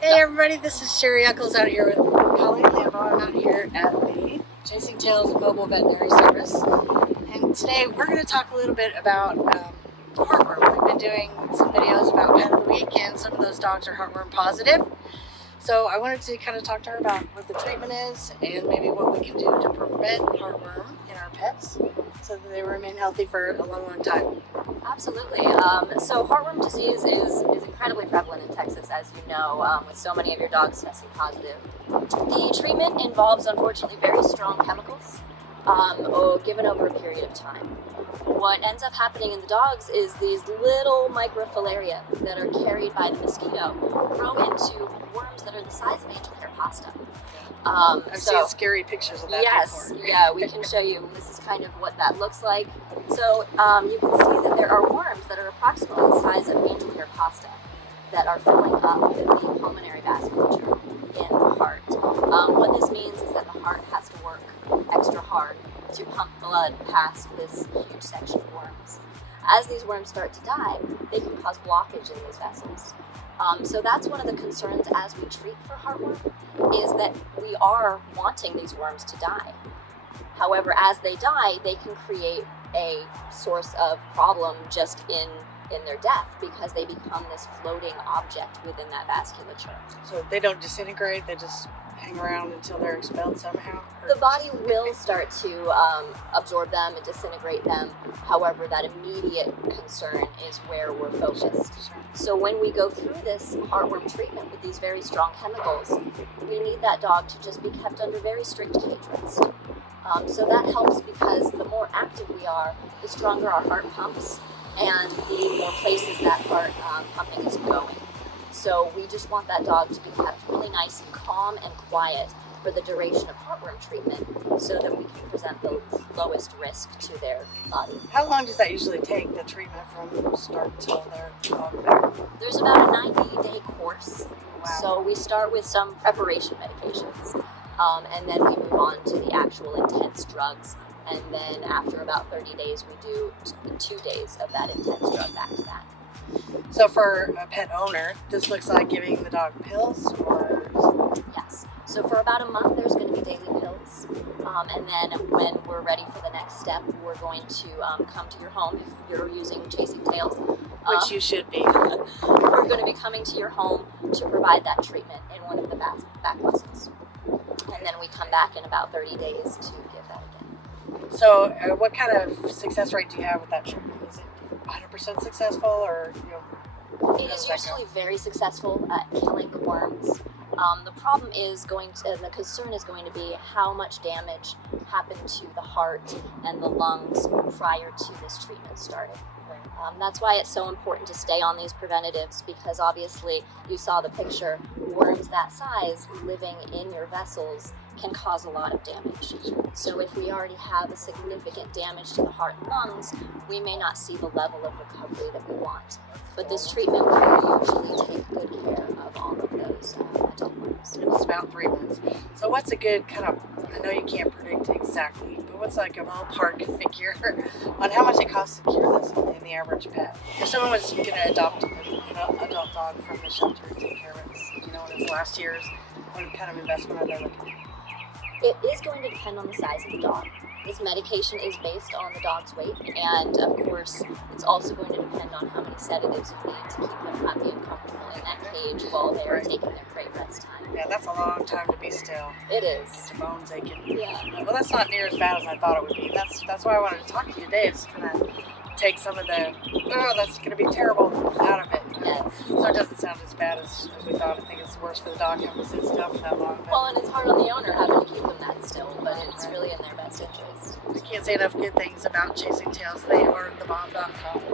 Hey everybody, this is Sherry Eccles out here with Colleen Lambo. I'm out here at the Chasing Tails Mobile Veterinary Service. And today we're going to talk a little bit about heartworm. We've been doing some videos about Pet of the Week, and some of those dogs are heartworm positive. So I wanted to kind of talk to her about what the treatment is and maybe what we can do to prevent heartworm in our pets so that they remain healthy for a long, long time. Absolutely. So heartworm disease is incredibly prevalent in Texas, as you know, with so many of your dogs testing positive. The treatment involves, unfortunately, very strong chemicals given over a period of time. What ends up happening in the dogs is these little microfilaria that are carried by the mosquito grow into worms that are the size of angel hair pasta. I've seen scary pictures of that before. Yeah, we can show you. This is kind of what that looks like. So you can see that there are worms that are approximately the size of angel hair pasta that are filling up the pulmonary vasculature in the heart. What this means is that the heart has to work extra hard to pump blood past this huge section of worms. As these worms start to die, they can cause blockage in these vessels. So that's one of the concerns as we treat for heartworm, is that we are wanting these worms to die. However, as they die, they can create a source of problem just in their death, because they become this floating object within that vasculature. So they don't disintegrate, they just hang around until they're expelled somehow? The body will start to absorb them and disintegrate them. However, that immediate concern is where we're focused. So when we go through this heartworm treatment with these very strong chemicals, we need that dog to just be kept under very strict cage rest. So that helps, because the more active we are, the stronger our heart pumps and the more places that heart pumping is going. So we just want that dog to be kept really nice and calm and quiet for the duration of heartworm treatment, so that we can present the lowest risk to their body. How long does that usually take, the treatment from start till they're dog back? There's about a 90-day course. Wow. So we start with some preparation medications, and then we move on to the actual intense drugs. And then after about 30 days, we do 2 days of that intense drug back to back. So for a pet owner, this looks like giving the dog pills, or? Yes. So for about a month, there's going to be daily pills. And then when we're ready for the next step, we're going to come to your home if you're using Chasing Tails. Which you should be. We're going to be coming to your home to provide that treatment in one of the back muscles. And then we come back in about 30 days to give that again. So what kind of success rate do you have with that treatment? Is it 100% successful, or It is usually very successful at killing the worms. The problem is and the concern is going to be how much damage happened to the heart and the lungs prior to this treatment starting. That's why it's so important to stay on these preventatives, because obviously you saw the picture, worms that size living in your vessels can cause a lot of damage. So if we already have a significant damage to the heart and lungs, we may not see the level of recovery that we want. But this treatment will usually take good care of all of those adult worms. It's about 3 months. So what's a good kind of, I know you can't predict exactly, but what's like a ballpark figure on how much it costs to cure this in the average pet? If someone was going to adopt an adult dog from the shelter and take care of it, in its last years, what kind of investment are they looking at? It is going to depend on the size of the dog. This medication is based on the dog's weight, and of course, it's also going to depend on how many sedatives you need to keep them happy and comfortable in that cage while they're taking their crate rest time. Yeah, that's a long time to be still. It is. Your bones aching. Yeah. Well, that's not near as bad as I thought it would be. That's why I wanted to talk to you today, is kind of take some of the, that's going to be terrible, out of it. Yes. So it doesn't sound as bad as we thought. I think it's worse for the dog having to sit still for that long. Well, and it's hard on the owner having to keep them that still, but it's really in their best interest. I can't say enough good things about Chasing Tails. They are the bomb.com.